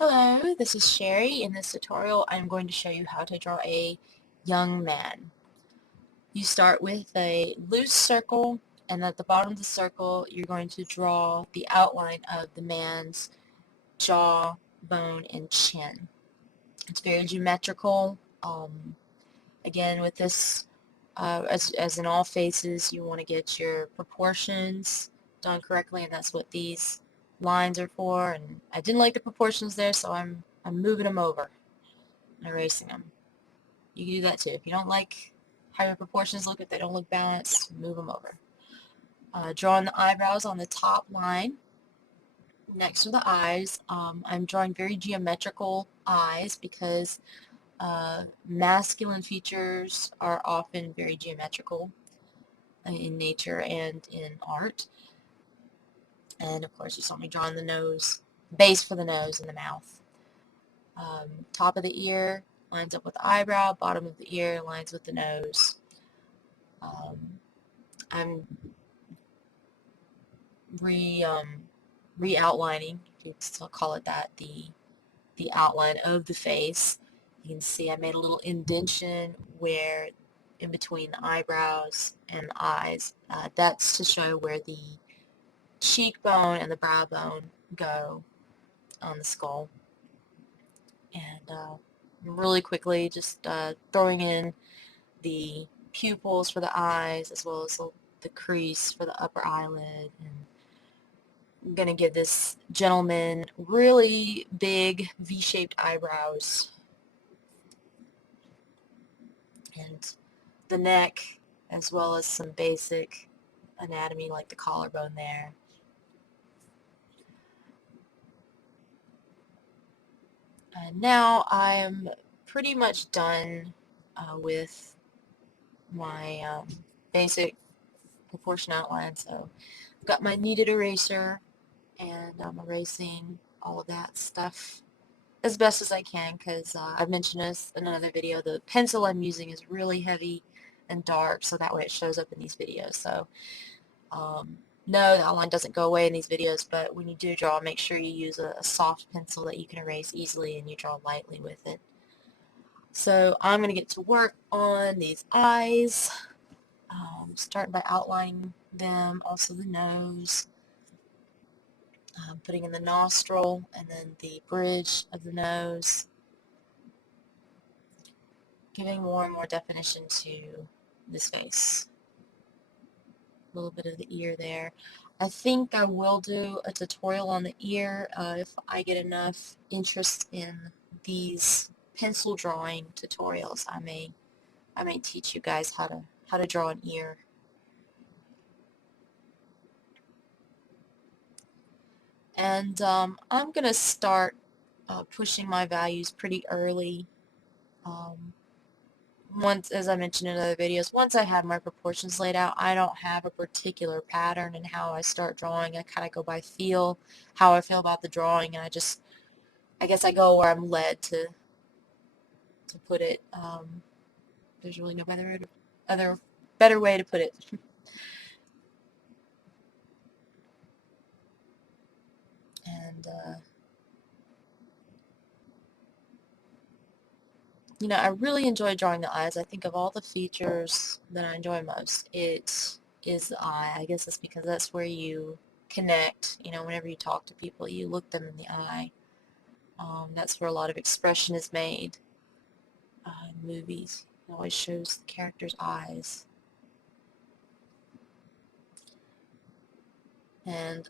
Hello, this is Sherry. In this tutorial, I'm going to show you how to draw a young man. You start with a loose circle, and at the bottom of the circle, you're going to draw the outline of the man's jaw, bone, and chin. It's very geometrical. Again, with this, as in all faces, you want to get your proportions done correctly, and that's what these lines are for. And I didn't like the proportions there, so I'm moving them over and erasing them. You can do that too. If you don't like how your proportions look, if they don't look balanced, move them over. Drawing the eyebrows on the top line next to the eyes. I'm drawing very geometrical eyes because masculine features are often very geometrical in nature and in art. And of course, you saw me drawing the nose, base for the nose and the mouth. Top of the ear lines up with the eyebrow, bottom of the ear lines with the nose. I'm re re-outlining, if you could still call it that, the outline of the face. You can see I made a little indentation where in between the eyebrows and the eyes. That's to show where the cheekbone and the brow bone go on the skull. And really quickly just throwing in the pupils for the eyes as well as the crease for the upper eyelid, and I'm going to give this gentleman really big V-shaped eyebrows and the neck, as well as some basic anatomy like the collarbone there. And now I am pretty much done with my basic proportion outline. So I've got my kneaded eraser and I'm erasing all of that stuff as best as I can because I've mentioned this in another video. The pencil I'm using is really heavy and dark, so that way it shows up in these videos. So no, the outline doesn't go away in these videos, but when you do draw, make sure you use a soft pencil that you can erase easily and you draw lightly with it. So I'm going to get to work on these eyes, starting by outlining them, also the nose, putting in the nostril and then the bridge of the nose, giving more and more definition to this face. A little bit of the ear there. I think I will do a tutorial on the ear if I get enough interest in these pencil drawing tutorials. I may teach you guys how to draw an ear. And I'm gonna start pushing my values pretty early. Um, Once, as I mentioned in other videos, once I have my proportions laid out, I don't have a particular pattern in how I start drawing. I kind of go by feel, how I feel about the drawing, and I guess I go where I'm led to put it. There's really no better way to put it. And you know, I really enjoy drawing the eyes. I think of all the features that I enjoy most, it is the eye. I guess it's because that's where you connect. You know, whenever you talk to people, you look them in the eye. That's where a lot of expression is made in movies. It always shows the character's eyes. And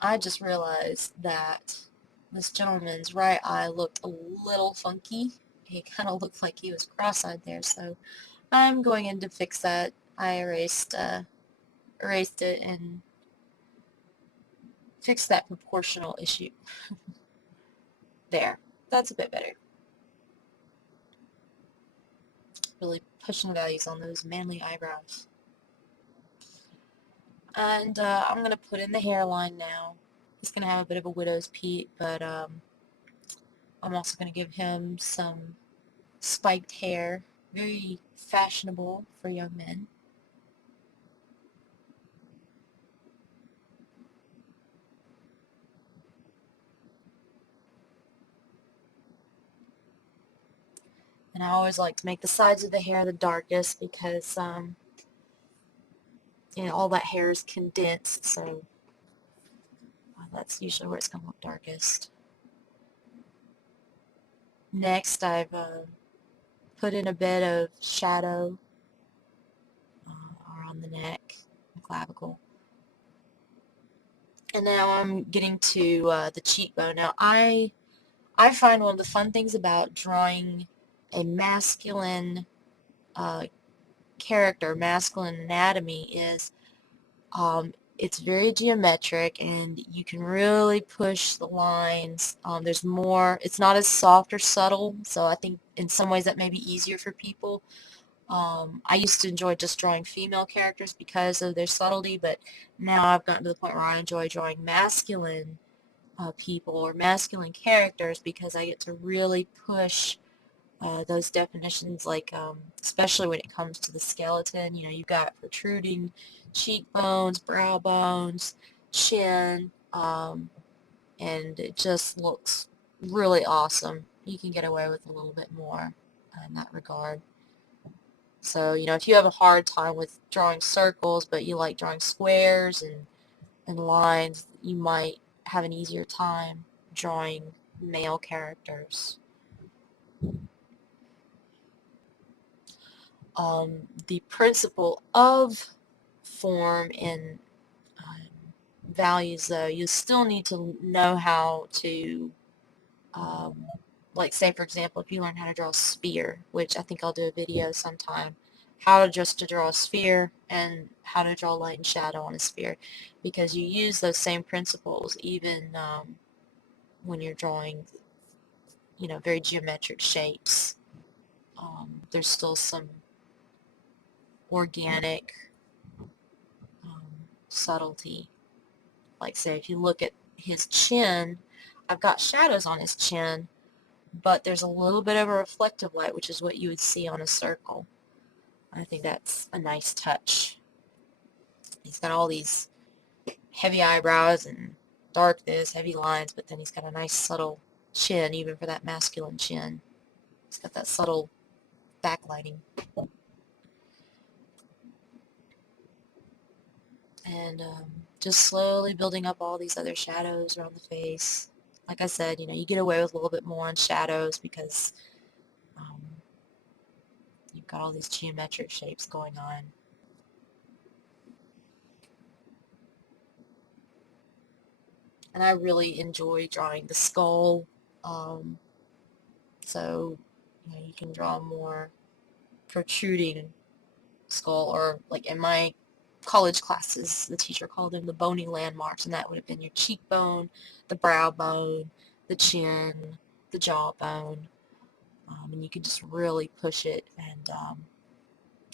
I just realized that this gentleman's right eye looked a little funky. He kind of looked like he was cross-eyed there, so I'm going in to fix that. I erased it and fixed that proportional issue. There. That's a bit better. Really pushing values on those manly eyebrows. And I'm going to put in the hairline now. He's going to have a bit of a widow's peak, but I'm also going to give him some spiked hair. Very fashionable for young men. And I always like to make the sides of the hair the darkest because all that hair is condensed, so that's usually where it's going to look darkest. Next, I've put in a bit of shadow around the neck, the clavicle. And now I'm getting to the cheekbone. Now, I find one of the fun things about drawing a masculine character, masculine anatomy, is it's very geometric and you can really push the lines. There's more, it's not as soft or subtle, so I think in some ways that may be easier for people. I used to enjoy just drawing female characters because of their subtlety, but now I've gotten to the point where I enjoy drawing masculine people or masculine characters because I get to really push those definitions, like especially when it comes to the skeleton. You've got protruding cheekbones, brow bones, chin, and it just looks really awesome. You can get away with a little bit more in that regard. So, if you have a hard time with drawing circles, but you like drawing squares and lines, you might have an easier time drawing male characters. The principle of form and values, though, you still need to know how to, like say for example, if you learn how to draw a sphere, which I think I'll do a video sometime, how to draw a sphere and how to draw light and shadow on a sphere, because you use those same principles even when you're drawing, very geometric shapes. There's still some organic subtlety. Like say if you look at his chin, I've got shadows on his chin, but there's a little bit of a reflective light, which is what you would see on a circle. I think that's a nice touch. He's got all these heavy eyebrows and darkness, heavy lines, but then he's got a nice subtle chin, even for that masculine chin. He's got that subtle backlighting. And just slowly building up all these other shadows around the face. Like I said, you get away with a little bit more on shadows because um, you've got all these geometric shapes going on. And I really enjoy drawing the skull. So, you can draw more protruding skull, or like in my college classes, the teacher called them the bony landmarks, and that would have been your cheekbone, the brow bone, the chin, the jawbone, and you can just really push it, and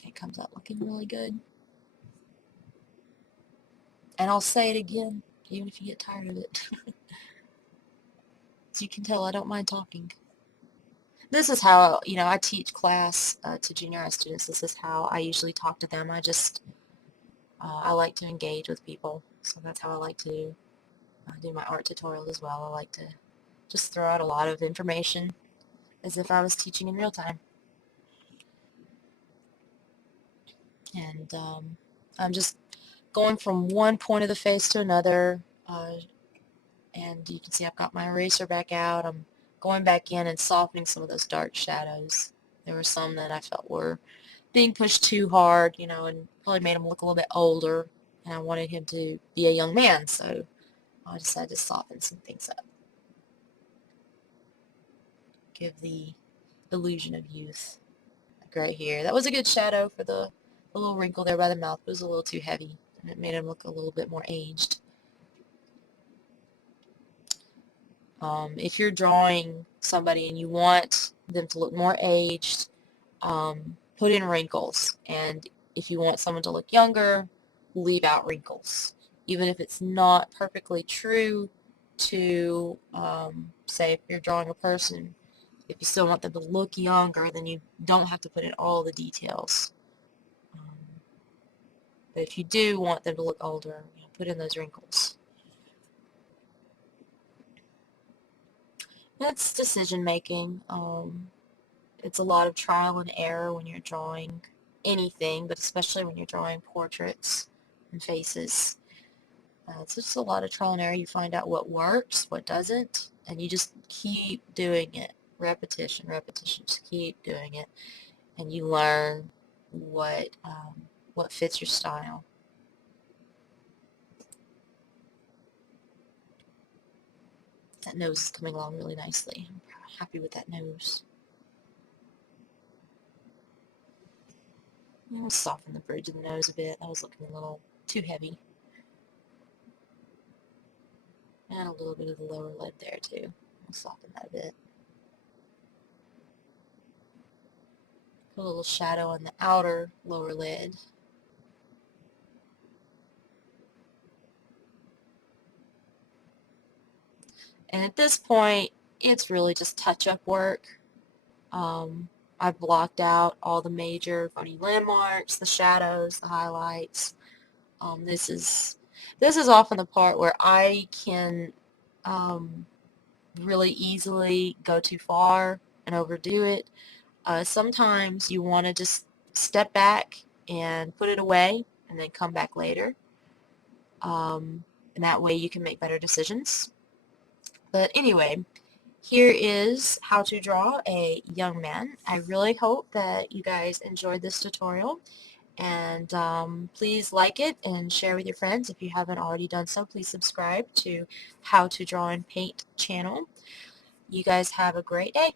it comes out looking really good. And I'll say it again, even if you get tired of it. As you can tell, I don't mind talking. This is how, I teach class to junior high students. This is how I usually talk to them. I like to engage with people, so that's how I like to do my art tutorials as well. I like to just throw out a lot of information as if I was teaching in real time. And I'm just going from one point of the face to another, and you can see I've got my eraser back out. I'm going back in and softening some of those dark shadows. There were some that I felt were being pushed too hard, and probably made him look a little bit older, and I wanted him to be a young man, so I decided to soften some things up. Give the illusion of youth. Like right here. That was a good shadow for the little wrinkle there by the mouth. It was a little too heavy, and it made him look a little bit more aged. If you're drawing somebody and you want them to look more aged, put in wrinkles. And if you want someone to look younger, leave out wrinkles. Even if it's not perfectly true to, say, if you're drawing a person, if you still want them to look younger, then you don't have to put in all the details. But if you do want them to look older, put in those wrinkles. That's decision making. It's a lot of trial and error when you're drawing anything, but especially when you're drawing portraits and faces. It's just a lot of trial and error. You find out what works, what doesn't, and you just keep doing it. Repetition, repetition, just keep doing it, and you learn what fits your style. That nose is coming along really nicely. I'm happy with that nose. I'm going to soften the bridge of the nose a bit. That was looking a little too heavy. And a little bit of the lower lid there too. I'll soften that a bit. Put a little shadow on the outer lower lid. And at this point, it's really just touch-up work. I've blocked out all the major funny landmarks, the shadows, the highlights. This is often the part where I can really easily go too far and overdo it. Sometimes you want to just step back and put it away and then come back later. And that way you can make better decisions. But anyway, here is how to draw a young man. I really hope that you guys enjoyed this tutorial, and please like it and share with your friends. If you haven't already done so, please subscribe to How to Draw and Paint channel. You guys have a great day.